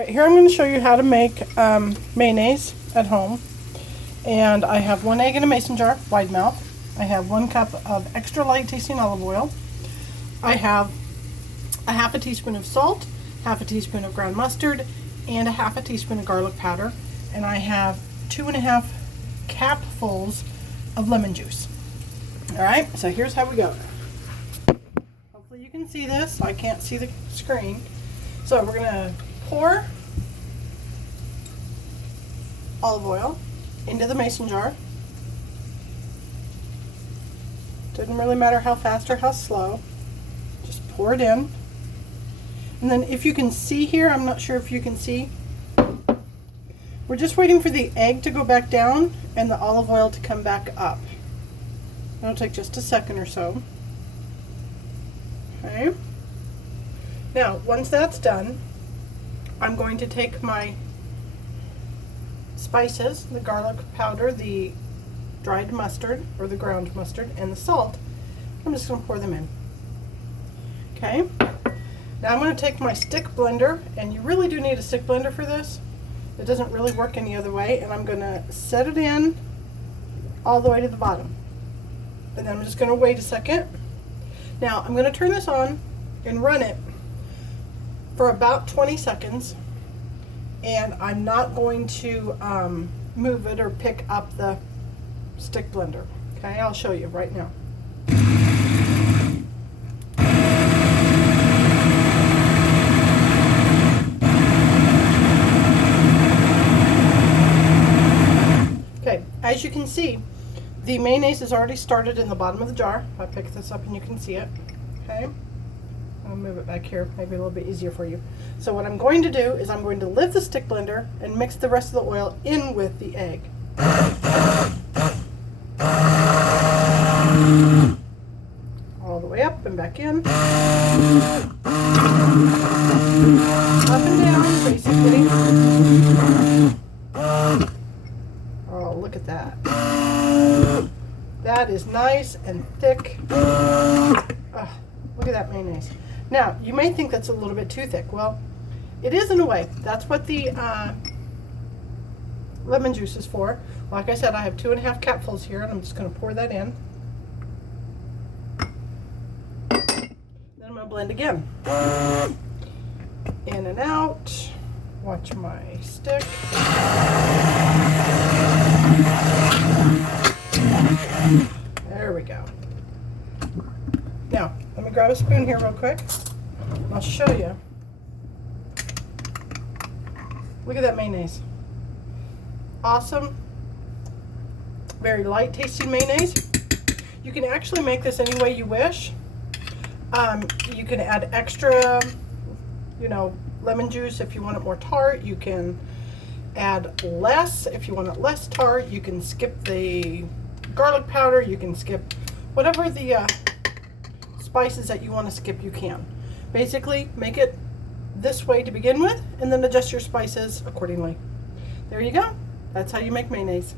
Right, here I'm going to show you how to make mayonnaise at home. And I have 1 egg in a mason jar, wide mouth. I have 1 cup of extra light tasting olive oil. I have a half a teaspoon of salt, half a teaspoon of ground mustard, and a half a teaspoon of garlic powder. And I have 2.5 capfuls of lemon juice. Alright, so here's how we go. Hopefully you can see this. I can't see the screen. So we're going to pour olive oil into the mason jar. Doesn't really matter how fast or how slow. Just pour it in. And then if you can see here, I'm not sure if you can see, we're just waiting for the egg to go back down and the olive oil to come back up. It'll take just a second or so. Okay. Now, once that's done, I'm going to take my spices, the garlic powder, the dried mustard, or the ground mustard, and the salt. I'm just going to pour them in. Okay. Now I'm going to take my stick blender, and you really do need a stick blender for this. It doesn't really work any other way, and I'm going to set it in all the way to the bottom. And then I'm just going to wait a second. Now I'm going to turn this on and run it for about 20 seconds, and I'm not going to move it or pick up the stick blender. Okay, I'll show you right now. Okay, as you can see, the mayonnaise is already started in the bottom of the jar. I pick this up and you can see it. Okay. I'll move it back here, maybe a little bit easier for you. So what I'm going to do is I'm going to lift the stick blender and mix the rest of the oil in with the egg. All the way up and back in. Up and down, basically. Oh, look at that. That is nice and thick. Oh, look at that mayonnaise. Now, you may think that's a little bit too thick. Well, it is in a way. That's what the lemon juice is for. Like I said, I have 2.5 capfuls here, and I'm just going to pour that in. Then I'm going to blend again. In and out. Watch my stick. There we go. Now, let me grab a spoon here real quick. I'll show you. Look at that mayonnaise. Awesome. Very light tasting mayonnaise. You can actually make this any way you wish. You can add extra, lemon juice if you want it more tart. You can add less if you want it less tart. You can skip the garlic powder. You can skip whatever the spices that you want to skip, you can. Basically, make it this way to begin with, and then adjust your spices accordingly. There you go. That's how you make mayonnaise.